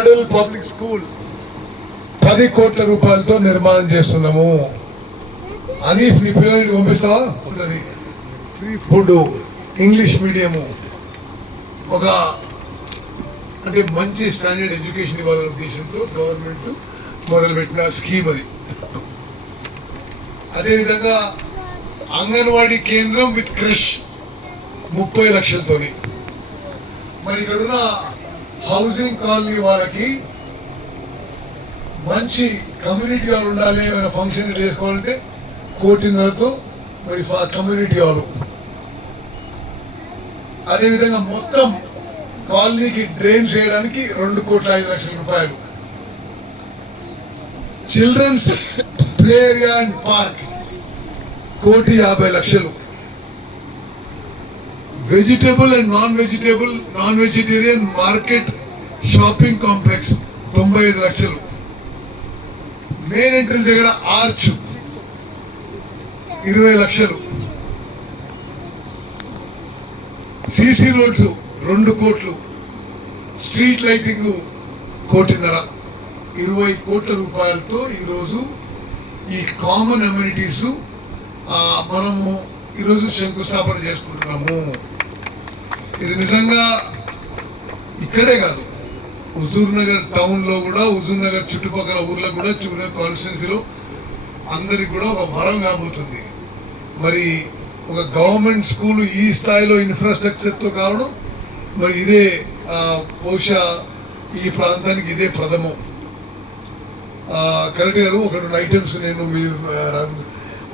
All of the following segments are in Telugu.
మోడల్ పబ్లిక్ స్కూల్ 10 కోట్ల రూపాయలతో నిర్మాణం చేస్తున్నాము. అనీఫ్ నీ పిల్లలకి పంపిస్తావా? ఫ్రీ ఫుడ్, ఇంగ్లీష్ మీడియము, ఒక అంటే మంచి స్టాండర్డ్ ఎడ్యుకేషన్ ఇవ్వాలనే ఉద్దేశంతో గవర్నమెంట్ మొదలుపెట్టిన స్కీమ్ అది. అదేవిధంగా అంగన్వాడీ కేంద్రం విత్ క్రష్ 30 లక్షలతోని. మరి ఇక్కడున్న హౌసింగ్ కాలనీ వాళ్ళకి మంచి కమ్యూనిటీ హాల్ ఉండాలి. ఏమైనా ఫంక్షన్ చేసుకోవాలంటే 1.5 కోటితో మరి కమ్యూనిటీ హాల్. అదేవిధంగా మొత్తం కాలనీకి డ్రైన్ చేయడానికి 2,05,00,000 రూపాయలు. Children's play area and park 1,50,00,000. Vegetable and non vegetarian market shopping complex 95 లక్షలు. మెయిన్ ఎంట్రన్స్ దగ్గర ఆర్చ్ 20 లక్షలు. సిసి రోడ్స్ 2 కోట్లు. స్ట్రీట్ లైటింగ్ 1.5 కోట్ల. 20 కోట్ల రూపాయలతో ఈరోజు ఈ కామన్ అమ్యూనిటీస్ మనము ఈరోజు శంకుస్థాపన చేసుకుంటున్నాము. ఇది నిజంగా ఇక్కడే కాదు, హుజూర్ నగర్ టౌన్ లో కూడా, హుజూర్ నగర్ చుట్టుపక్కల ఊర్లో కూడా, కాన్స్టిట్యున్సీలో అందరికి కూడా ఒక వరం కాబోతుంది. మరి ఒక గవర్నమెంట్ స్కూల్ ఈ స్థాయిలో ఇన్ఫ్రాస్ట్రక్చర్తో కావడం మరి ఇదే బహుశా ఈ ప్రాంతానికి ఇదే ప్రథమం. కరెక్ట్ గారు ఒక 2 ఐటమ్స్ నేను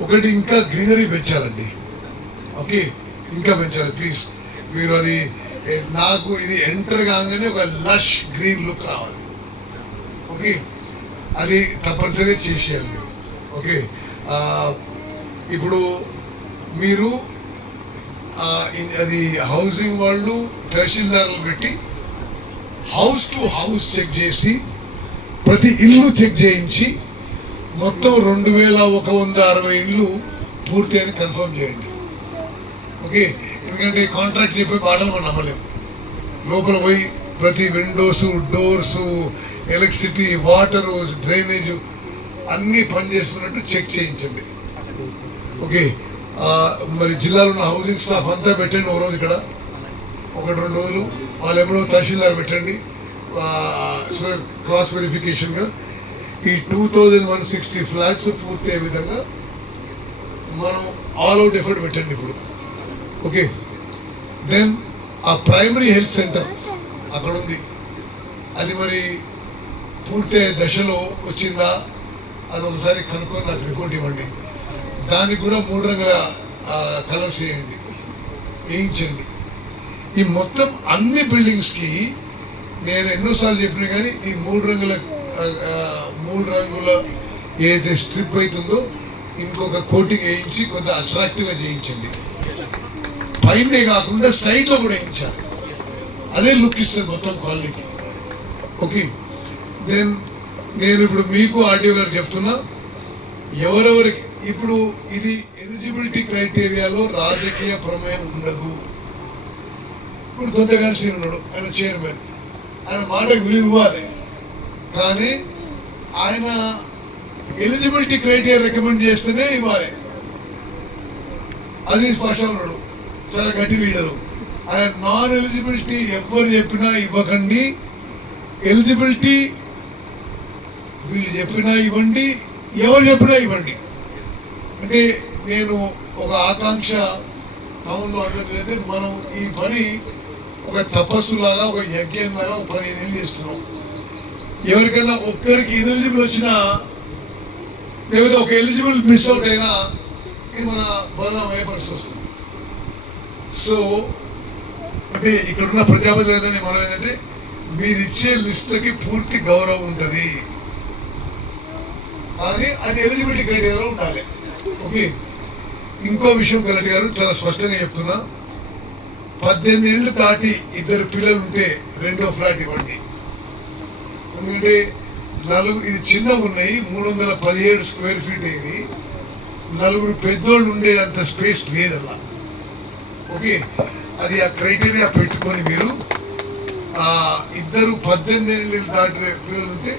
ఒకటి ఇంకా గ్రీనరీ పెంచాలండి. ఓకే, ఇంకా పెంచాలి ప్లీజ్ మీరు. అది నాకు ఇది ఎంటర్ కాగానే ఒక లష్ గ్రీన్ లుక్ రావాలి. ఓకే, అది తప్పనిసరిగా చేసేయాలి మీరు. ఓకే, ఇప్పుడు మీరు అది హౌసింగ్ వాళ్ళు తహసీల్దార్లు పెట్టి హౌస్ టు హౌస్ చెక్ చేసి ప్రతి ఇల్లు చెక్ చేయించి మొత్తం 2,160 ఇల్లు పూర్తి అని కన్ఫర్మ్ చేయండి. ఓకే, ఎందుకంటే కాంట్రాక్ట్ చెప్పే పాటలు మనం నమ్మలేము. లోపల పోయి ప్రతి Windows, doors, electricity, water, drainage అన్నీ పనిచేస్తున్నట్టు చెక్ చేయించండి. ఓకే, మరి జిల్లాలో ఉన్న హౌసింగ్ స్టాఫ్ అంతా పెట్టండి. ఒక రోజు ఇక్కడ 1-2 రోజులు వాళ్ళు ఎవరో తహసీల్దార్ పెట్టండి క్రాస్ వెరిఫికేషన్గా. ఈ 2,160 ఫ్లాట్స్ పూర్తి అయ్యే విధంగా మనం ఆల్ అవుట్ ఎఫర్ట్ పెట్టండి ఇప్పుడు. ఓకే, దెన్ ఆ ప్రైమరీ హెల్త్ సెంటర్ అక్కడ ఉంది, అది మరి పూర్తి దశలో వచ్చిందా అది ఒకసారి కనుక్కొని నాకు రిపోర్ట్ ఇవ్వండి. దానికి కూడా 3 రంగుల కలర్స్ వేయించండి. ఈ మొత్తం అన్ని బిల్డింగ్స్కి నేను ఎన్నోసార్లు చెప్పినా కానీ ఈ 3 రంగుల ఏదైతే స్ట్రిప్ అవుతుందో ఇంకొక కోటింగ్ వేయించి కొంత అట్రాక్టివ్గా చేయించండి. పైనే కాకుండా సైడ్లో కూడా వేయించాలి, అదే లుక్ ఇస్తుంది మొత్తం కాలనీకి. ఓకే, నేను ఇప్పుడు మీకు ఆర్డీఓ గారు చెప్తున్నా, ఎవరెవరికి ఇప్పుడు ఇది ఎలిజిబిలిటీ క్రైటీరియాలో రాజకీయ ప్రమేయం ఉండదు. ఇప్పుడు తొందరగానే సీన్ ఉన్నాడు, ఆయన చైర్మన్, ఆయన మాటకు విలువ ఇవ్వాలి. కానీ ఆయన ఎలిజిబిలిటీ క్రైటీరియా రికమెండ్ చేస్తేనే ఇవ్వాలి. అది స్పష్టంగా ఉన్నాడు, చాలా గట్టి లీడరు. ఆయన నాన్ ఎలిజిబిలిటీ ఎవరు చెప్పినా ఇవ్వకండి, ఎలిజిబిలిటీ వీళ్ళు చెప్పినా ఇవ్వండి, ఎవరు చెప్పినా ఇవ్వండి. అంటే నేను ఒక ఆకాంక్ష టౌన్లో అందరికీ మనం ఈ పని ఒక తపస్సులాగా, ఒక యజ్ఞం లాగా 15 ఏళ్ళు చేస్తున్నాం. ఎవరికైనా ఒక్కరికి ఎలిజిబుల్ వచ్చినా లేకపోతే ఒక ఎలిజిబుల్ మిస్ అవుట్ అయినా ఇది మన బదనాం అయ్యే పరిస్థితి వస్తుంది. సో అంటే ఇక్కడున్న ప్రజాపతి లేదని మనం ఏంటంటే మీరు ఇచ్చే లిస్టుకి పూర్తి గౌరవం ఉంటుంది, కానీ అది ఎలిజిబిలిటీ క్రైటీరియాలో ఉండాలి. ఓకే, ఇంకో విషయం కలెక్టర్ గారు చాలా స్పష్టంగా చెప్తున్నా, 18 ఏళ్ళు దాటి 2 పిల్లలు ఉంటే 2వ ఫ్లాట్ ఇవ్వండి. ఎందుకంటే ఇది చిన్నగా ఉన్నాయి, 317 స్క్వేర్ ఫీట్ అయింది, 4 పెద్దోళ్ళు ఉండే అంత స్పేస్ లేదల్లా. ఓకే, అది ఆ క్రైటీరియా పెట్టుకొని మీరు ఇద్దరు 18 ఏళ్ళు దాటి పిల్లలు ఉంటే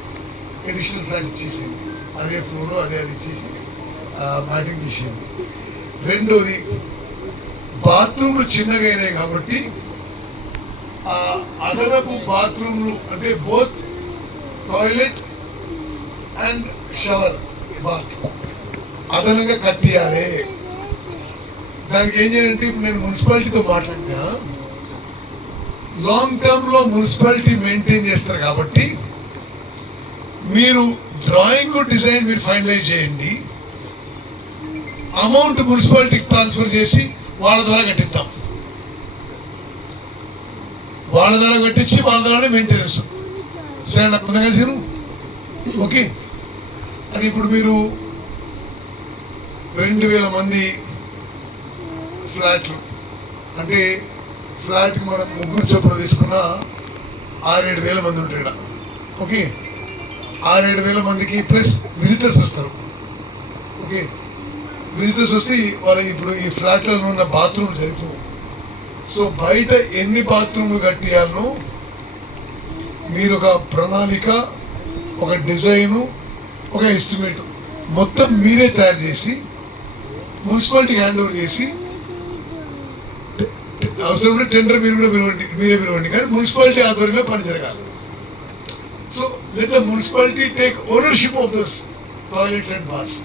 అడిషనల్ ఫ్లాట్ ఇచ్చేసింది, అదే ఫ్లోర్ అదే అది ఇచ్చేసి మ్యాటింగ్ తీసేది. రెండోది బాత్రూమ్లు చిన్నగా అయినాయి కాబట్టి అదనపు బాత్రూమ్లు అంటే both toilet and shower bath అదనంగా కట్టియాలి. దానికి ఏం చేయాలంటే ఇప్పుడు నేను మున్సిపాలిటీతో మాట్లాడినా లాంగ్ టర్మ్ లో మున్సిపాలిటీ మెయింటైన్ చేస్తారు కాబట్టి మీరు డ్రాయింగ్ డిజైన్ మీరు ఫైనలైజ్ చేయండి, అమౌంట్ మున్సిపాలిటీకి ట్రాన్స్ఫర్ చేసి వాళ్ళ ద్వారా కట్టిద్దాం, వాళ్ళ ద్వారా కట్టించి వాళ్ళ ద్వారానే మెయింటెనెన్స్. సరే నాకు అర్థం కలిసి ఓకే. అది ఇప్పుడు మీరు 2000 మంది ఫ్లాట్లు అంటే ఫ్లాట్కి మనం ముగ్గురు చొప్పున తీసుకున్న 6-7 వేల మంది ఉంటారు ఇక్కడ. ఓకే, 6-7 వేల మందికి ప్లస్ విజిటర్స్ వస్తారు. ఓకే, విజిటర్స్ వస్తే వాళ్ళ ఇప్పుడు ఈ ఫ్లాట్లలో ఉన్న బాత్రూమ్ సరిపోవు. సో బయట ఎన్ని బాత్రూమ్లు కట్టియాలనో మీరు ఒక ప్రణాళిక, ఒక డిజైను, ఒక ఎస్టిమేట్ మొత్తం మీరే తయారు చేసి మున్సిపాలిటీకి హ్యాండ్ ఓవర్ చేసి అవసరమైన టెండర్ మీరు కూడా మీరే పిలవండి, కానీ మున్సిపాలిటీ ఆధ్వర్యంలో పని జరగాలి. So let the municipality take ownership of those toilets and baths.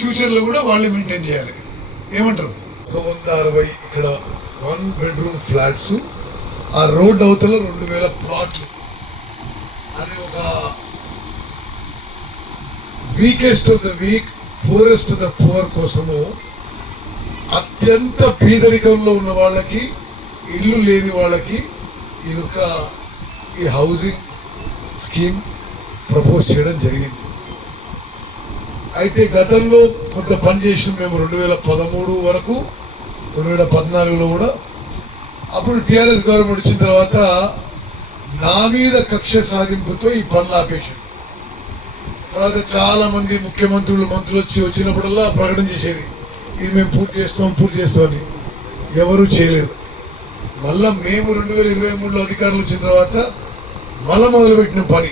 ఫ్యూచర్లో కూడా వాళ్ళే మెయింటైన్ చేయాలి. ఏమంటారు? 160 ఇక్కడ 1 బెడ్రూమ్ ఫ్లాట్స్, ఆ రోడ్ అవతల 2000 ప్లాట్లు అని ఒక weakest of the week, poorest of the poor కోసము అత్యంత పేదరికంలో ఉన్న వాళ్ళకి, ఇల్లు లేని వాళ్ళకి ఇదొక ఈ హౌసింగ్ స్కీమ్ ప్రపోజ్ చేయడం జరిగింది. అయితే గతంలో కొంత పని చేసిన మేము 2013 వరకు, 2014లో కూడా. అప్పుడు టీఆర్ఎస్ గవర్నమెంట్ వచ్చిన తర్వాత నా మీద కక్ష సాధింపుతో ఈ పనులు ఆపేసాడు. తర్వాత చాలా మంది ముఖ్యమంత్రులు, మంత్రులు వచ్చినప్పుడల్లా ప్రకటన చేసేది, ఇది మేము పూర్తి చేస్తామని. ఎవరూ చేయలేదు. మళ్ళా మేము 2023లో అధికారులు వచ్చిన తర్వాత మళ్ళా మొదలుపెట్టిన పని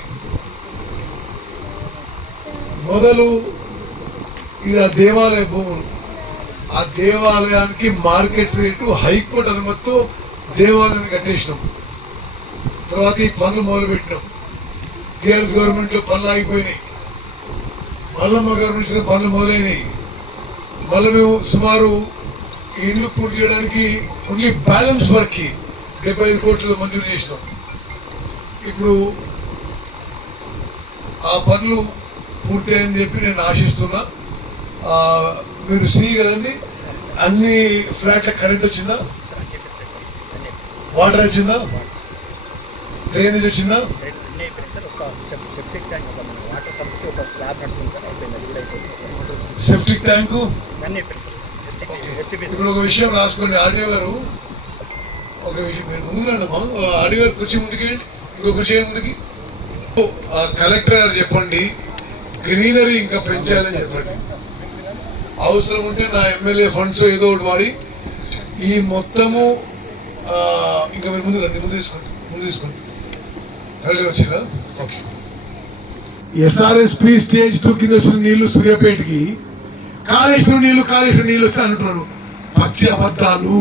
ఇది ఆ దేవాలయ భూములు. ఆ దేవాలయానికి మార్కెట్ రేటు హైకోర్టు అనుమతితో దేవాలయాన్ని కట్టేసినాం. తర్వాత ఈ పనులు మొదలుపెట్టినాం. టీఆర్ఎస్ గవర్నమెంట్లో పనులు ఆగిపోయినాయి, మళ్ళా మా గవర్నమెంట్ పనులు మొదలైనవి. మళ్ళీ మేము సుమారు ఇల్లు పూర్తి చేయడానికి ఓన్లీ బ్యాలెన్స్ వర్క్కి 75 కోట్లు మంజూరు చేసినాం. ఇప్పుడు ఆ పనులు పూర్తయ్యని చెప్పి నేను ఆశిస్తున్నా. మీరు కదండి, అన్ని ఫ్లాట్ల కరెంట్ వచ్చిందా, వాటర్ వచ్చిందా, డ్రైనేజ్ వచ్చిందా? Septic tank. ఇప్పుడు ఒక విషయం రాసుకోండి, ఆర్డీఓ గారు ఒక విషయం మీరు ముందుకు రండి. ఆర్డీఓ గారు కుర్చీ ముందుకేయండి, ఇంకో కుర్చీ ముందుకి. కలెక్టర్ గారు చెప్పండి, గ్రీనరీ ఇంకా పెంచాలని చెప్పండి. అవసరం ఉంటే నా ఎమ్మెల్యే ఫండ్స్ ఏదో ఒకటి వాడి ఈ మొత్తము ఇంకా మీరు ముందు రండి, ముందు తీసుకోండి. రెడీ వచ్చిందా? ఓకే. SRSP స్టేజ్ 2 కింద వచ్చిన నీళ్లు సూర్యాపేటకి, కాళేశ్వరం నీళ్లు వచ్చి అంటున్నారు. పచ్చి అబద్ధాలు.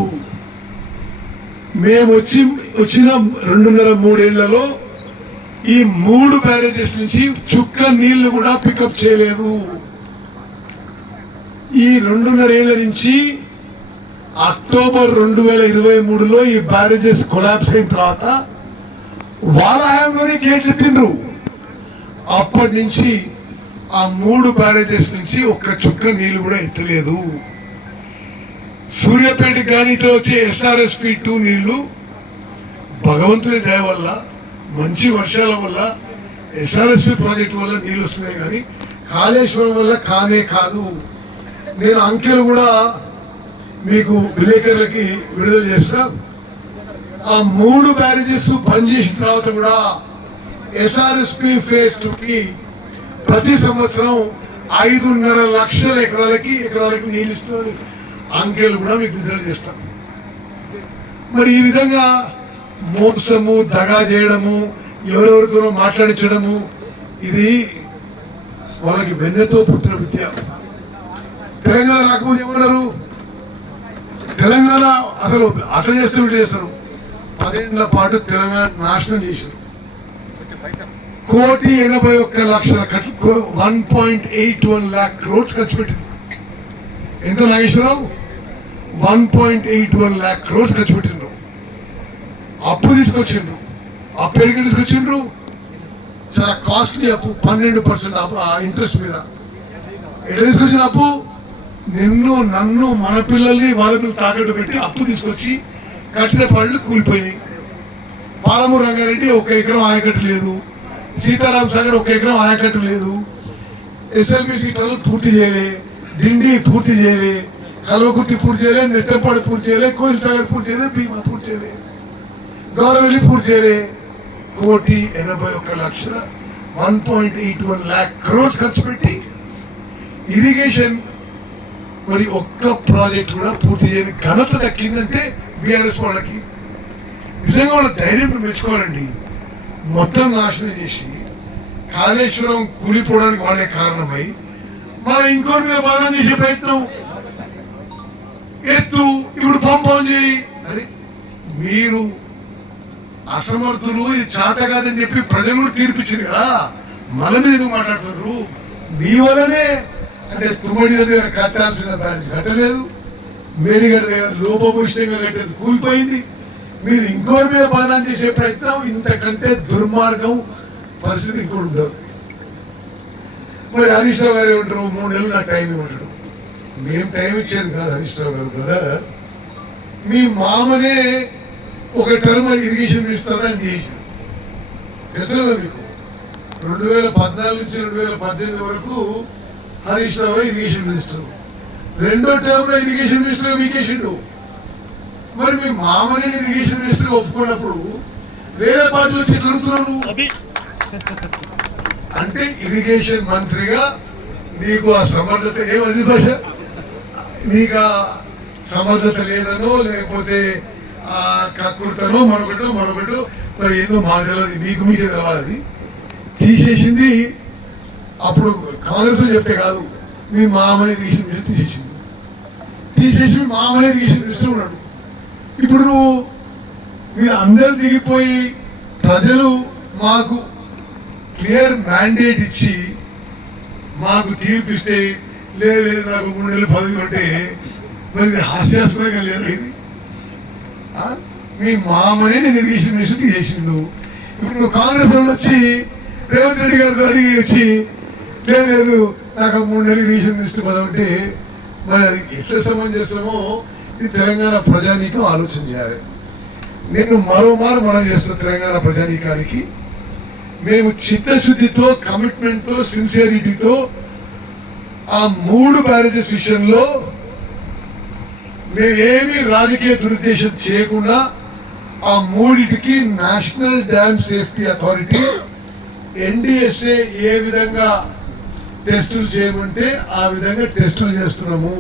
మేము వచ్చిన 2.5-3 ఏళ్లలో ఈ 3 బ్యారేజెస్ నుంచి చుక్క నీళ్లు కూడా పికప్ చేయలేదు. ఈ 2.5 ఏళ్ల నుంచి అక్టోబర్ 2023లో ఈ బ్యారేజెస్ కొలాప్స్ అయిన తర్వాత వాళ్ళ హయాంలోనే గేట్లు తిండ్రు. అప్పటి నుంచి ఆ 3 బ్యారేజెస్ నుంచి ఒక్క చుక్క నీళ్లు కూడా ఎత్తలేదు. సూర్యాపేటకి కానీ ఇట్లా వచ్చే SRSP 2 నీళ్లు భగవంతుని దయ వల్ల, మంచి వర్షాల వల్ల, SRSP ప్రాజెక్టు వల్ల నీళ్ళు వస్తున్నాయి, కానీ కాళేశ్వరం వల్ల కానే కాదు. నేను అంకెలు కూడా మీకు విలేకరులకి విడుదల చేస్తా. ఆ 3 బ్యారేజెస్ బంద్ చేసిన తర్వాత కూడా SRSP phase 2కి ప్రతి సంవత్సరం 5.5 లక్షల ఎకరాలకి నీళ్ళు ఇస్తున్నారు. అంకెలు కూడా మీకు విడుదల చేస్తాం. మరి ఈ విధంగా మోసము, దగా చేయడము, ఎవరెవరితోనో మాట్లాడించడము, ఇది వాళ్ళకి వెన్నెతో పుట్టిన విద్య. తెలంగాణ రాకముందు ఏమన్నారు? తెలంగాణ అసలు అట్లా చేస్తూ ఇట్లా చేస్తారు. 10 ఏళ్ల పాటు తెలంగాణ నాశనం చేశారు. 1,81,00,000 1.81 lakh crores ఖర్చు పెట్టింది. ఎంత నాగేశ్వరరావు? 1.81 lakh crores ఖర్చు పెట్టిండ్రు. అప్పు తీసుకొచ్చిండ్రు. అప్పు ఎడికి తీసుకొచ్చిండ్రు? చాలా కాస్ట్లీ అప్పు, 12% ఇంట్రెస్ట్ మీద. ఎట్లా తీసుకొచ్చిన అప్పు? నిన్ను, నన్ను, మన పిల్లల్ని వాళ్ళ తాకట్టు పెట్టి అప్పు తీసుకొచ్చి కట్టిన పళ్ళు కూలిపోయినాయి. పాలమూరు రంగారెడ్డి 1 ఎకరం ఆయకట్టు లేదు. సీతారాం సాగర్ 1 ఎకరం ఆయకట్టు లేదు. ఎస్ఎల్బిసి టనల్ పూర్తి చేయలే, డిండి పూర్తి చేయలే, కల్వకుర్తి పూర్తి చేయలే, నెట్టంపాడు పూర్తి చేయలే, కోయిల్ సాగర్ పూర్తి చేయలే, భీమా పూర్తి చేయలే, గౌరవల్లి పూర్తి చేయలే. 1,81,00,000 1.81 lakh crores ఖర్చు పెట్టి ఇరిగేషన్ మరి ఒక్క ప్రాజెక్ట్ కూడా పూర్తి చేయని ఘనత దక్కిందంటే బీఆర్ఎస్ వాళ్ళకి. నిజంగా వాళ్ళ ధైర్యం మెచ్చుకోవాలండి. మొత్తం నాశనం చేసి కాళేశ్వరం కూలిపోవడానికి వాళ్ళే కారణమై మన ఇంకోటి మీద బాధం చేసే ప్రయత్నం. ఎత్తు, ఇప్పుడు పంపం చేయి. అరే మీరు అసమర్థులు, ఇది చేత కాదని చెప్పి ప్రజలు తీర్పిచ్చారు కదా, మన మీద ఎందుకు మాట్లాడుతున్నారు? మీ వల్లనే. అంటే తుమ్మడి దగ్గర కట్టాల్సిన బ్యారేజ్ కట్టలేదు, మేడిగడ్డ దగ్గర లోపభూయిష్టంగా కట్టేది కూలిపోయింది. మీరు ఇంకోరి మీద బాధం చేసే ప్రయత్నం, ఇంతకంటే దుర్మార్గం పరిస్థితి ఇంకోటి ఉండదు. మరి హరీష్ రావు గారు ఏమంటారు? 3 నెలలు నాకు టైం ఇవ్వమంటాడు. మేము టైం ఇచ్చేది కాదు హరీష్ రావు గారు. బ్రదర్, మీ మామనే ఒక టర్మ్ ఇరిగేషన్ మినిస్టర్ అని చేసి తెలుసు కదా మీకు. 2014 నుంచి 2018 వరకు హరీష్ రావు ఇరిగేషన్ మినిస్టర్. 2వ టర్మ్ లో ఇరిగేషన్ మినిస్టర్ మీకేసిండు. మరి మీ మామని ఇరిగేషన్ మినిస్టర్ ఒప్పుకున్నప్పుడు వేరే పార్టీలు వచ్చి చదువుతున్నావు. అంటే ఇరిగేషన్ మంత్రిగా నీకు ఆ సమర్థత ఏమది భాష? నీకు ఆ సమర్థత లేదనో, లేకపోతే ఆ కక్కుర్తనో, మరొకటో మరి ఏదో మాకు తెలియదు, మీకే తెలవాలి. తీసేసింది అప్పుడు కాంగ్రెస్ చెప్తే కాదు, మీ మామని ఇరిగేషన్ మినిస్టర్ తీసేసి మీ మామని ఇరిగేషన్ మినిస్టర్ ఉన్నాడు. ఇప్పుడు మీరు అందరు దిగిపోయి ప్రజలు మాకు క్లియర్ మ్యాండేట్ ఇచ్చి మాకు తీర్పిస్తే లేదు నాకు 3 నెలలు పదవి ఉంటే మరి హాస్యాస్పదంగా లేదు. ఇది మీ మామనే నేను ఇరిగేషన్ మినిస్టర్ తీసేసిండు. ఇప్పుడు కాంగ్రెస్ వాళ్ళు వచ్చి రేవంత్ రెడ్డి గారు అడిగి వచ్చి లేదు నాకు 3 నెలలు ఇరిగేషన్ మినిస్టర్ పదవి ఉంటే మరి అది ఎట్లా సమంజసమో ఇది తెలంగాణ ప్రజానీకం ఆలోచన చేయాలి. నేను మరోమారు మనం చేస్తున్న తెలంగాణ ప్రజానీకానికి మేము చిత్తశుద్ధితో, కమిట్మెంట్తో, సిన్సియరిటీతో ఆ 3 బ్యారేజెస్ విషయంలో మేమేమి రాజకీయ దురుద్దేశం చేయకుండా ఆ 3టికి national dam safety authority NDSA ఏ విధంగా టెస్టులు చేయమంటే ఆ విధంగా టెస్టులు చేస్తున్నాము.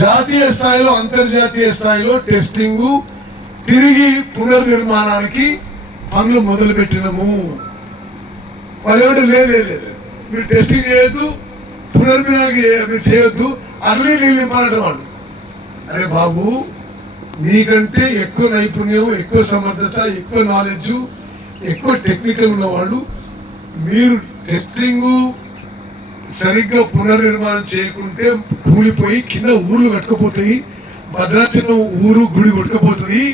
జాతీయ స్థాయిలో, అంతర్జాతీయ స్థాయిలో టెస్టింగ్, తిరిగి పునర్నిర్మాణానికి పనులు మొదలు పెట్టినాము. వాళ్ళు ఏమంటే లేదు మీరు టెస్టింగ్ చేయొద్దు, పునర్నిర్మాణానికి మీరు చేయొద్దు, అట్లనే నీళ్ళు నింపాలంటే వాళ్ళు. అరే బాబు, నీకంటే ఎక్కువ నైపుణ్యం, ఎక్కువ సమర్థత, ఎక్కువ నాలెడ్జ్, ఎక్కువ టెక్నికల్ ఉన్నవాళ్ళు మీరు టెస్టింగ్ సరిగ్గా పునర్నిర్మాణం చేయకుంటే కూలిపోయి కింద ఊర్లు కట్టుకుపోతాయి, భద్రాచలం ఊరు గుడి కొట్టుకుపోతుంది.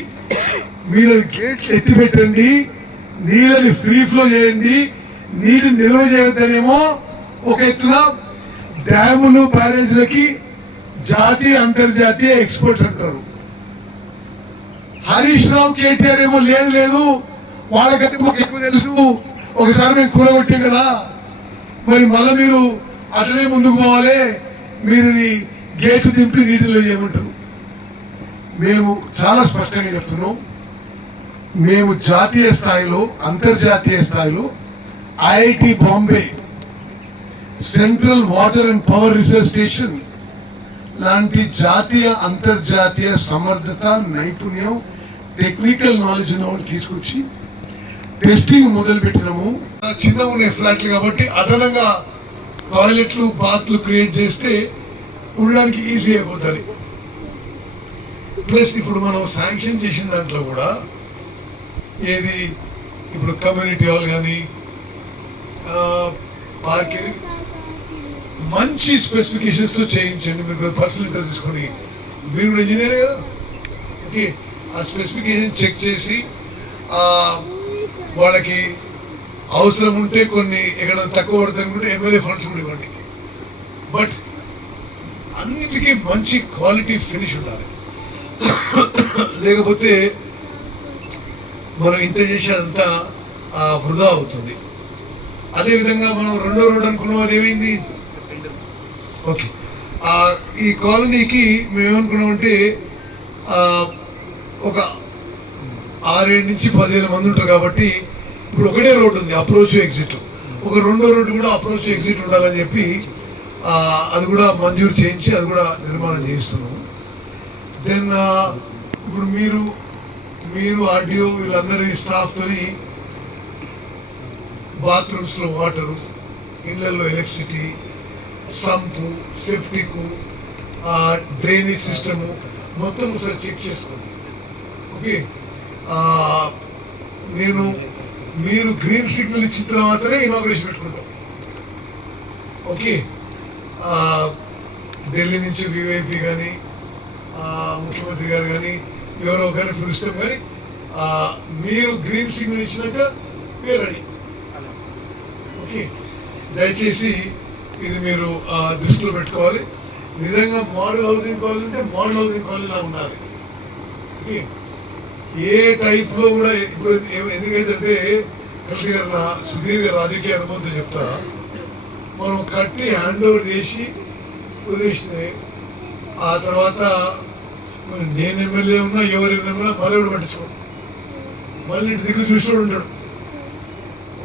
మీరు గేట్లు ఎత్తిపెట్టండి, నీళ్ళని ఫ్రీ ఫ్లో చేయండి, నీటిని నిల్వ చేయొద్దనేమో ఒక ఎత్తున డ్యాములు, బ్యారేజ్లకి జాతీయ అంతర్జాతీయ ఎక్స్పర్ట్స్ అంటారు. హరీష్ రావు, కేటీఆర్ ఏమో లేదు వాళ్ళకంటే మాకు ఎక్కువ తెలుసు, ఒకసారి మేము కూలగొట్టాం కదా, మరి మళ్ళీ మీరు అట్లనే ముందుకు పోవాలి, మీరు ఇది గేట్లు దింపి నీటిలో చేయమంటారు. మేము చాలా స్పష్టంగా చెప్తున్నాం, మేము జాతీయ స్థాయిలో, అంతర్జాతీయ స్థాయిలో IIT Bombay, central water and power research station లాంటి జాతీయ, అంతర్జాతీయ సమర్థత, నైపుణ్యం, టెక్నికల్ నాలెడ్జ్ ఉన్న వాళ్ళు తీసుకొచ్చి టెస్టింగ్ మొదలు పెట్టినాము. చిన్న ఉన్నాయి ఫ్లాట్లు కాబట్టి అదనంగా టాయిలెట్లు బాత్లు క్రియేట్ చేస్తే ఉండడానికి ఈజీ అయిపోతుంది. ప్లస్ ఇప్పుడు మనం శాంక్షన్ చేసిన దాంట్లో కూడా ఏది ఇప్పుడు కమ్యూనిటీ హాల్ కానీ పార్కింగ్ మంచి స్పెసిఫికేషన్స్తో చేయించండి. మీరు పర్సనల్ ఇంట్రెస్ట్ తీసుకొని, మీరు కూడా ఇంజనీర్ కదా, ఓకే, ఆ స్పెసిఫికేషన్ చెక్ చేసి వాళ్ళకి అవసరం ఉంటే కొన్ని ఎక్కడ తక్కువ పడుతుంది అనుకుంటే ఎమ్మెల్యే ఫండ్స్ కూడా ఇవ్వండి. బట్ అన్నిటికీ మంచి క్వాలిటీ ఫినిష్ ఉండాలి. లేకపోతే మనం ఇంత చేసేదంతా వృధా అవుతుంది. అదేవిధంగా మనం రెండో రోడ్ అనుకున్నాం, అది ఏమైంది? ఓకే, ఈ కాలనీకి మేమేమనుకున్నామంటే ఒక 6-7 నుంచి 10,000 మంది ఉంటారు కాబట్టి ఇప్పుడు ఒకటే రోడ్డు ఉంది, అప్రోచ్ ఎగ్జిట్. ఒక రెండో రోడ్డు కూడా అప్రోచ్ ఎగ్జిట్ ఉండాలని చెప్పి అది కూడా మంజూరు చేయించి అది కూడా నిర్మాణం చేయిస్తున్నాము. దెన్ ఇప్పుడు మీరు ఆర్డిఓ వీళ్ళందరి స్టాఫ్తో బాత్రూమ్స్లో వాటరు, ఇళ్లలో electricity, sump, septic, drainage system మొత్తం ఒకసారి చెక్ చేసుకోండి. ఓకే, మీరు గ్రీన్ సిగ్నల్ ఇచ్చిన తర్వాతనే ఇనాగ్రేషన్ పెట్టుకుంటాం. ఓకే, ఢిల్లీ నుంచి విఐపి కానీ ముఖ్యమంత్రి గారు కానీ ఎవరో ఒకరిని పిలుస్తాం, కానీ మీరు గ్రీన్ సిగ్నల్ ఇచ్చినాక మీరు రెడీ. ఓకే, దయచేసి ఇది మీరు దృష్టిలో పెట్టుకోవాలి. నిజంగా మోడల్ హౌసింగ్ కాలనీ ఉంటే మోడల్ హౌసింగ్ కాలనీలా ఉండాలి. ఓకే, ఏ టైప్లో కూడా ఇప్పుడు ఎందుకైతే కలెక్టర్ గారు సుదీర్ఘ రాజకీయ అనుభవంతో చెప్తా, మనం కట్టి హ్యాండ్ ఓవర్ చేసి వదిలేస్తే ఆ తర్వాత నేను ఎమ్మెల్యే ఉన్నా ఎవరు ఉన్నా మళ్ళీ కూడా పట్టించుకోండి, మళ్ళీ దిగులు చూస్తూ ఉంటాడు.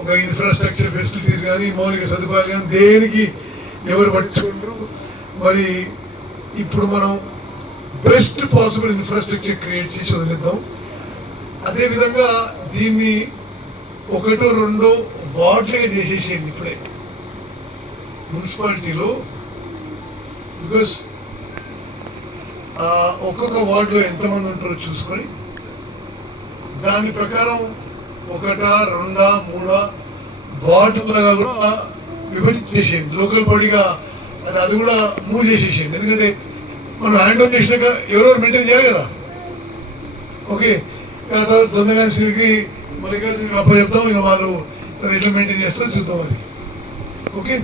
ఒక ఇన్ఫ్రాస్ట్రక్చర్ ఫెసిలిటీస్ కానీ మౌలిక సదుపాయాలు కానీ దేనికి ఎవరు పట్టించుకుంటారు. మరి ఇప్పుడు మనం బెస్ట్ పాసిబుల్ ఇన్ఫ్రాస్ట్రక్చర్ క్రియేట్ చేసి వదిలేద్దాం. అదేవిధంగా దీన్ని 1-2 వార్డులుగా చేసేసేయండి ఇప్పుడే మున్సిపాలిటీలో. బికాస్ ఒక్కొక్క వార్డులో ఎంతమంది ఉంటారో చూసుకొని దాని ప్రకారం 1, 2, 3 వార్డులుగా కూడా విభజించేసేయండి. లోకల్ బాడీగా అది కూడా మూవ్ చేసేసేయండి. ఎందుకంటే మనం హ్యాండ్ ఓవర్ చేసినాక ఎవరెవరు మెయింటైన్ చేయాలి కదా. ఓకే, దొందగాని శ్రీకి మల్లికార్జునకి అప్పచెప్తాం, ఇక వాళ్ళు ఎట్లా మెయింటైన్ చేస్తారో చూద్దాం అది. ఓకే.